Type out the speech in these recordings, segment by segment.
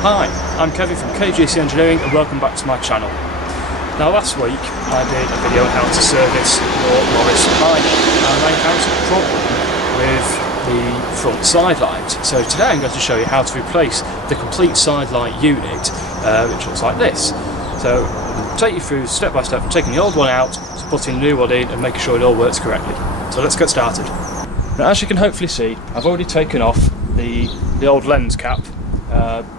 Hi, I'm Kevin from KGC Engineering and welcome back to my channel. Now last week I did a video on how to service your Morris Minor and I encountered a problem with the front side light. So today I'm going to show you how to replace the complete side light unit, which looks like this. So I'll take you through step by step from taking the old one out to putting the new one in and making sure it all works correctly. So let's get started. Now as you can hopefully see, I've already taken off the old lens cap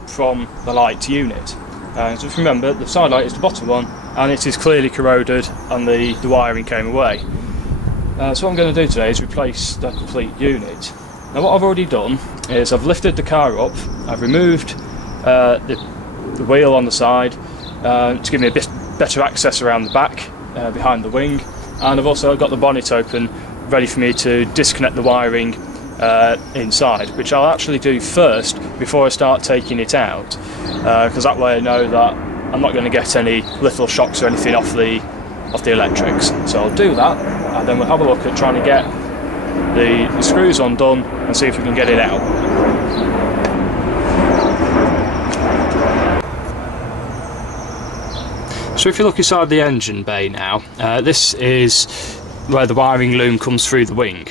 from the light unit. So if you remember, the side light is the bottom one and it is clearly corroded and the wiring came away. So what I'm going to do today is replace the complete unit. Now what I've already done is I've lifted the car up, I've removed the wheel on the side to give me a bit better access around the back behind the wing, and I've also got the bonnet open ready for me to disconnect the wiring inside, which I'll actually do first before I start taking it out, because that way I know that I'm not going to get any little shocks or anything off the electrics. So I'll do that and then we'll have a look at trying to get the screws undone and see if we can get it out. So if you look inside the engine bay now, this is where the wiring loom comes through the wing.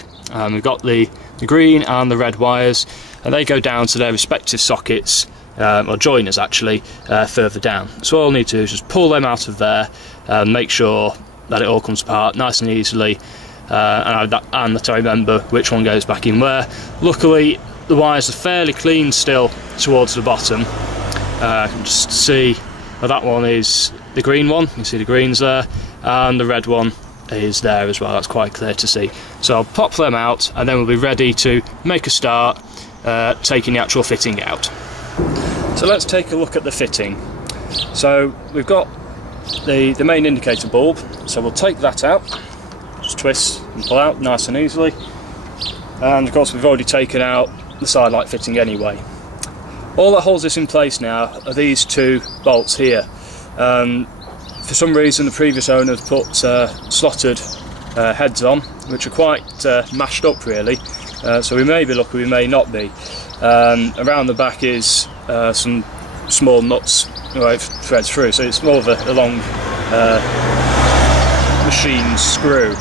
We've got the green and the red wires, and they go down to their respective sockets, or joiners actually, further down. So all I need to do is just pull them out of there and make sure that it all comes apart nice and easily, and that I remember which one goes back in where. Luckily the wires are fairly clean still towards the bottom. I can just see that one is the green one, you can see the greens there, and the red one is there as well, that's quite clear to see. So I'll pop them out and then we'll be ready to make a start taking the actual fitting out. So let's take a look at the fitting. So we've got the main indicator bulb, so we'll take that out, just twist and pull out nice and easily, and of course we've already taken out the side light fitting anyway. All that holds this in place now are these two bolts here. For some reason the previous owners put slotted heads on, which are quite mashed up really, so we may be lucky, we may not be. Around the back is some small nuts where it threads through, so it's more of a long machine screw.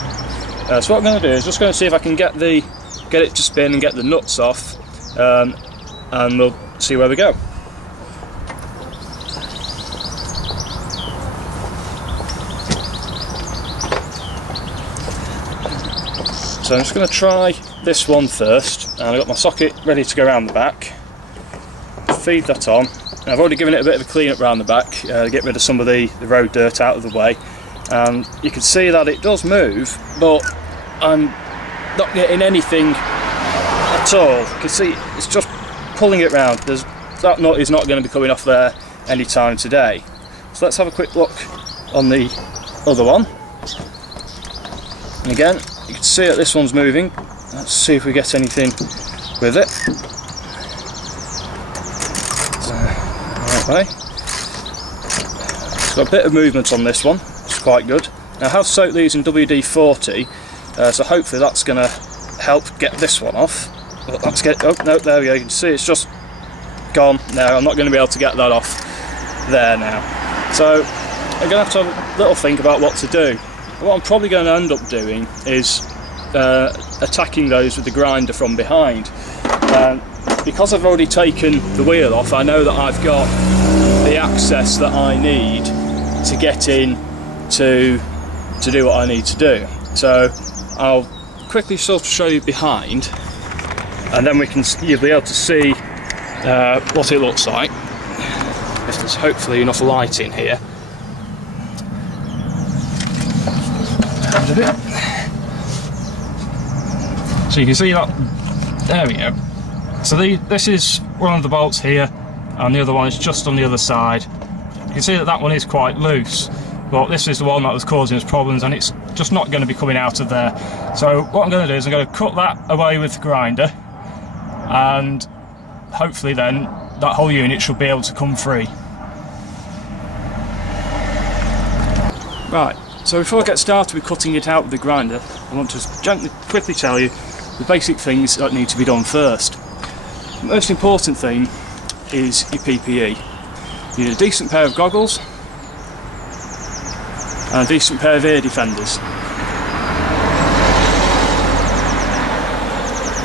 So what I'm going to do is just going to see if I can get it to spin and get the nuts off, and we'll see where we go. So I'm just going to try this one first, and I've got my socket ready to go around the back. Feed that on. And I've already given it a bit of a clean up around the back, get rid of some of the road dirt out of the way. And you can see that it does move, but I'm not getting anything at all. You can see it's just pulling it round. That nut is not going to be coming off there anytime today. So let's have a quick look on the other one. And again, you can see that this one's moving. Let's see if we get anything with it. Right way. It's got a bit of movement on this one, which is quite good. Now I have soaked these in WD-40, so hopefully that's going to help get this one off. But let's get, oh no, there we go, you can see it's just gone. No, I'm not going to be able to get that off there now. So I'm going to have to have a little think about what to do. What I'm probably going to end up doing is attacking those with the grinder from behind. Because I've already taken the wheel off, I know that I've got the access that I need to get in to do what I need to do. So I'll quickly sort of show you behind, and then you'll be able to see what it looks like. There's hopefully enough light in here. So you can see that, there we go. So this is one of the bolts here, and the other one is just on the other side. You can see that one is quite loose, but this is the one that was causing us problems, and it's just not going to be coming out of there. So what I'm going to do is I'm going to cut that away with the grinder, and hopefully then that whole unit should be able to come free. Right, so before I get started with cutting it out with the grinder, I want to gently, quickly tell you the basic things that need to be done first. The most important thing is your PPE. You need a decent pair of goggles and a decent pair of ear defenders.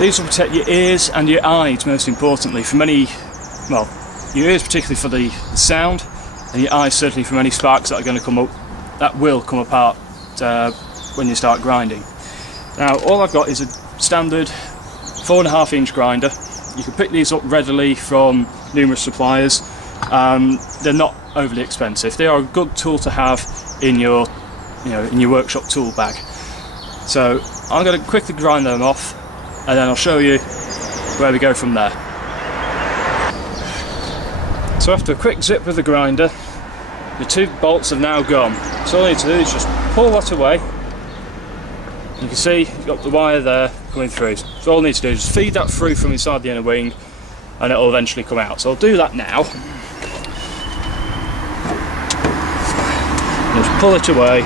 These will protect your ears and your eyes, most importantly, from any, well, your ears particularly for the sound, and your eyes certainly from any sparks that are going to come up, that will come apart when you start grinding. Now, all I've got is a standard 4.5 inch grinder. You can pick these up readily from numerous suppliers. They're not overly expensive. They are a good tool to have in your, in your workshop tool bag. So I'm going to quickly grind them off, and then I'll show you where we go from there. So after a quick zip with the grinder, the 2 bolts have now gone. So all I need to do is just pull that away. You can see you've got the wire there coming through. So all I need to do is just feed that through from inside the inner wing, and it'll eventually come out. So I'll do that now. Just pull it away.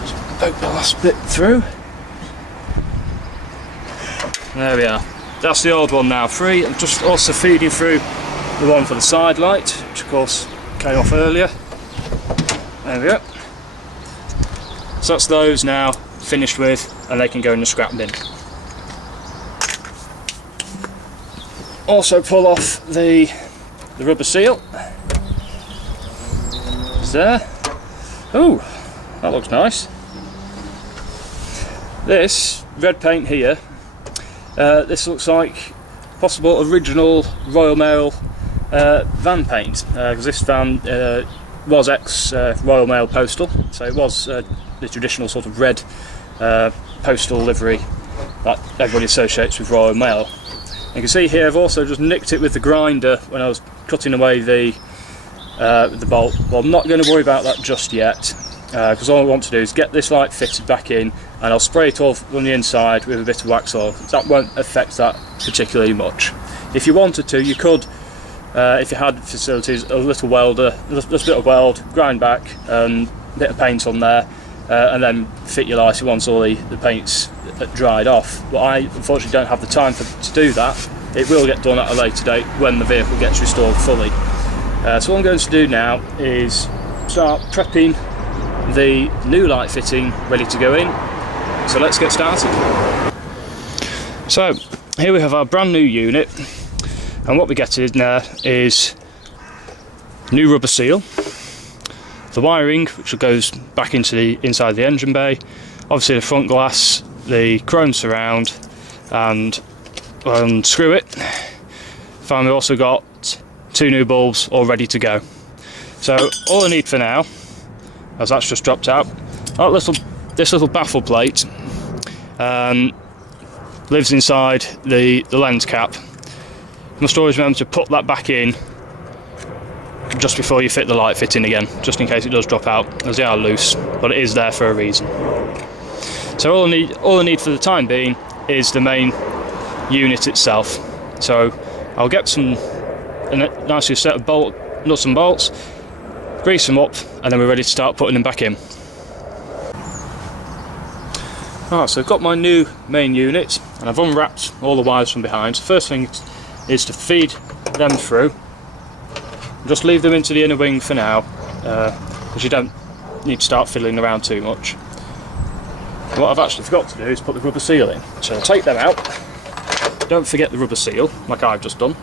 Just poke the last bit through. There we are. That's the old one now free. I'm just also feeding through the one for the side light, which of course came off earlier. There we go. So that's those now finished with, and they can go in the scrap bin. Also pull off the rubber seal. It's there. Oh, that looks nice. This red paint here, this looks like possible original Royal Mail van paint, because this van was ex-Royal Mail postal, so it was the traditional sort of red postal livery that everybody associates with Royal Mail. You can see here I've also just nicked it with the grinder when I was cutting away the bolt. Well, I'm not going to worry about that just yet, because all I want to do is get this light fitted back in, and I'll spray it all on the inside with a bit of wax oil. That won't affect that particularly much. If you wanted to, you could, if you had facilities, a little welder, just a bit of weld, grind back, and a bit of paint on there, and then fit your lighter once all the paint's dried off. But I unfortunately don't have the time to do that. It will get done at a later date when the vehicle gets restored fully. So what I'm going to do now is start prepping the new light fitting ready to go in. So let's get started. So here we have our brand new unit, and what we get in there is new rubber seal, the wiring which goes back into the inside the engine bay, obviously the front glass, the chrome surround, and unscrew it. Finally, we also got 2 new bulbs all ready to go. So all I need for now, as that's just dropped out, this little baffle plate lives inside the lens cap. You must always remember to put that back in just before you fit the light fitting again, just in case it does drop out, as they are loose, but it is there for a reason. So all I need for the time being is the main unit itself. So I'll get a nicely set of nuts and bolts, grease them up, and then we're ready to start putting them back in. Alright, so I've got my new main unit, and I've unwrapped all the wires from behind. So first thing is to feed them through. Just leave them into the inner wing for now, because you don't need to start fiddling around too much. And what I've actually forgot to do is put the rubber seal in. So I'll take them out. Don't forget the rubber seal, like I've just done.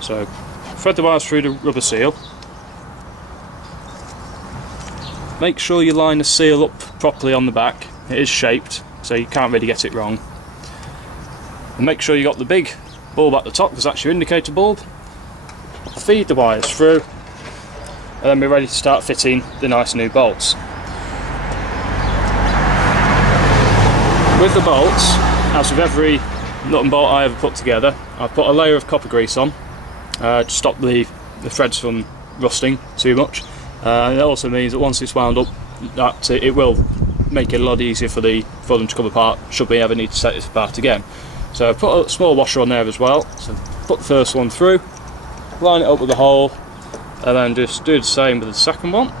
So thread the wires through the rubber seal. Make sure you line the seal up properly on the back. It is shaped, so you can't really get it wrong. And make sure you got the big bulb at the top, because that's your indicator bulb. Feed the wires through, and then we're ready to start fitting the nice new bolts. With the bolts, as with every nut and bolt I ever put together, I've put a layer of copper grease on to stop the threads from rusting too much. It also means that once it's wound up, that it will make it a lot easier for them to come apart should we ever need to set this apart again. So I put a small washer on there as well. So put the first one through, line it up with the hole, and then just do the same with the second one.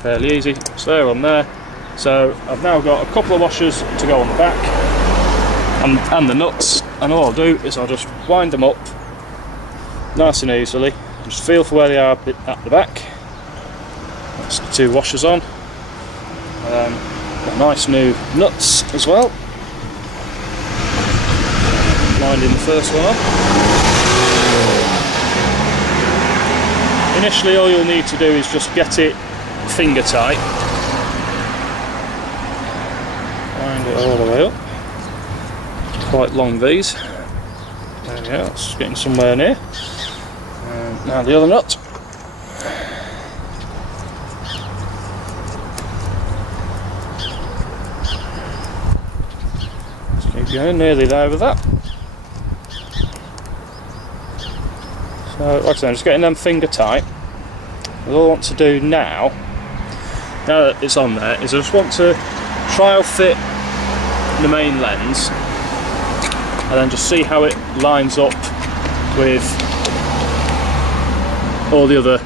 Fairly easy. So they're on there. So I've now got a couple of washers to go on the back and the nuts, and all I'll do is I'll just wind them up nice and easily, just feel for where they are at the back. That's the 2 washers on, got nice new nuts as well, winding the first one up. Initially all you'll need to do is just get it finger tight. Wind it all the way up. Quite long these. There we go, it's getting somewhere near. And now the other nut. Let's keep going, nearly there with that. So, like I said, I'm just getting them finger tight. All I want to do now that it's on there, is I just want to trial fit the main lens and then just see how it lines up with all the other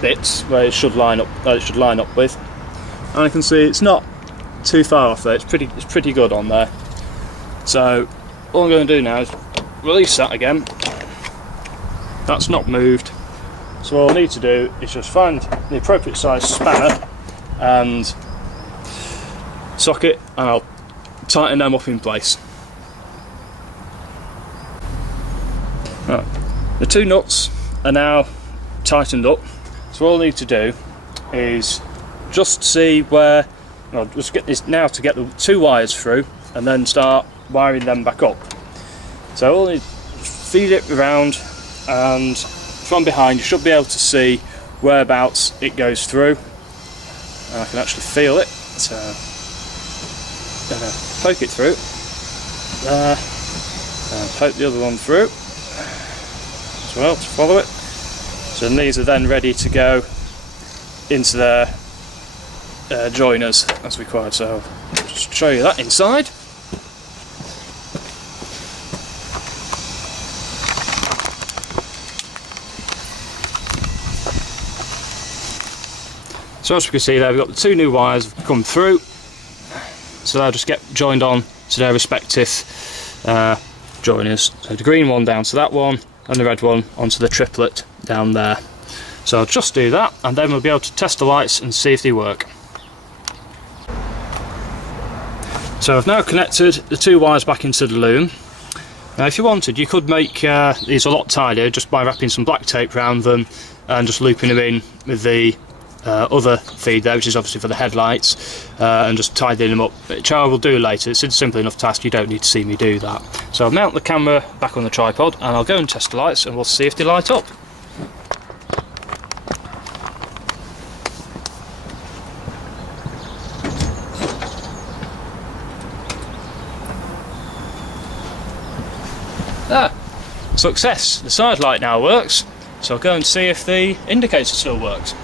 bits where it should line up with. And I can see it's not too far off there. It's pretty good on there. So all I'm going to do now is release that again. That's not moved. So all I need to do is just find the appropriate size spanner and socket, and I'll tighten them up in place. Right. The 2 nuts are now tightened up, so all I need to do is just see where, I'll just get this now to get the 2 wires through and then start wiring them back up. So all I need is feed it around, and from behind you should be able to see whereabouts it goes through, and I can actually feel it. So poke it through there, and poke the other one through as well to follow it. So these are then ready to go into their joiners as required. So I'll just show you that inside. So as you can see there, we've got the 2 new wires have come through, so they'll just get joined on to their respective joiners. So the green one down to that one, and the red one onto the triplet down there. So I'll just do that, and then we'll be able to test the lights and see if they work. So I've now connected the 2 wires back into the loom. Now if you wanted, you could make these a lot tidier just by wrapping some black tape around them and just looping them in with the other feed there, which is obviously for the headlights, and just tidying them up, which I will do later. It's a simple enough task, you don't need to see me do that. So I'll mount the camera back on the tripod and I'll go and test the lights and we'll see if they light up. Success! The side light now works, so I'll go and see if the indicator still works.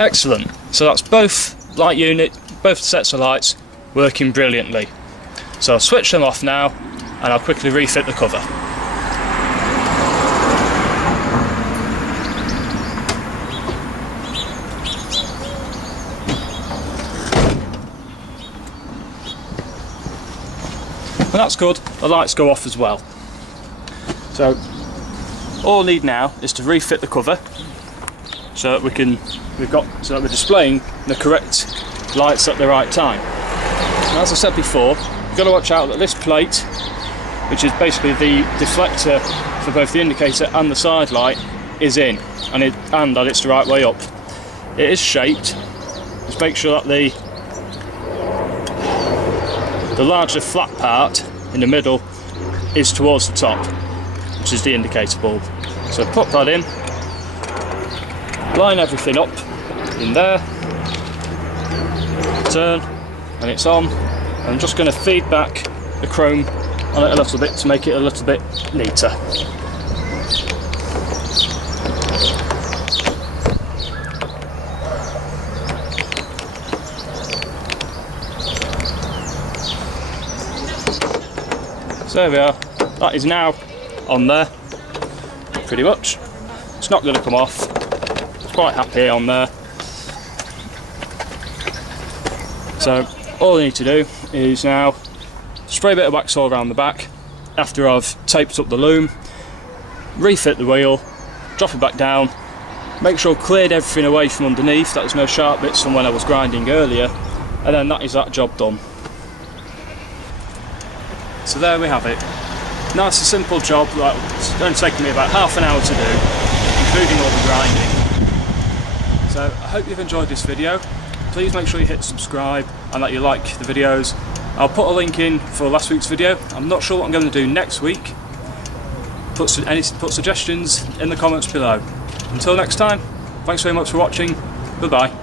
Excellent. So that's both light unit, both sets of lights working brilliantly. So I'll switch them off now and I'll quickly refit the cover. And that's good, the lights go off as well. So all I need now is to refit the cover so that we're displaying the correct lights at the right time. And as I said before, you've got to watch out that this plate, which is basically the deflector for both the indicator and the side light, is in, and that it's the right way up. It is shaped. Just make sure that the larger flat part in the middle is towards the top, which is the indicator bulb. So put that in, line everything up in there, turn, and it's on. I'm just going to feed back the chrome on it a little bit to make it a little bit neater. So there we are, that is now on there, pretty much. It's not going to come off. It's quite happy on there. So all I need to do is now spray a bit of wax all around the back after I've taped up the loom, refit the wheel, drop it back down, make sure I've cleared everything away from underneath, that there's no sharp bits from when I was grinding earlier, and then that is that job done. So there we have it. Nice and simple job that it's going to take me about half an hour to do, including all the grinding. So I hope you've enjoyed this video. Please make sure you hit subscribe and that you like the videos. I'll put a link in for last week's video. I'm not sure what I'm going to do next week. Put suggestions in the comments below. Until next time, thanks very much for watching. Goodbye.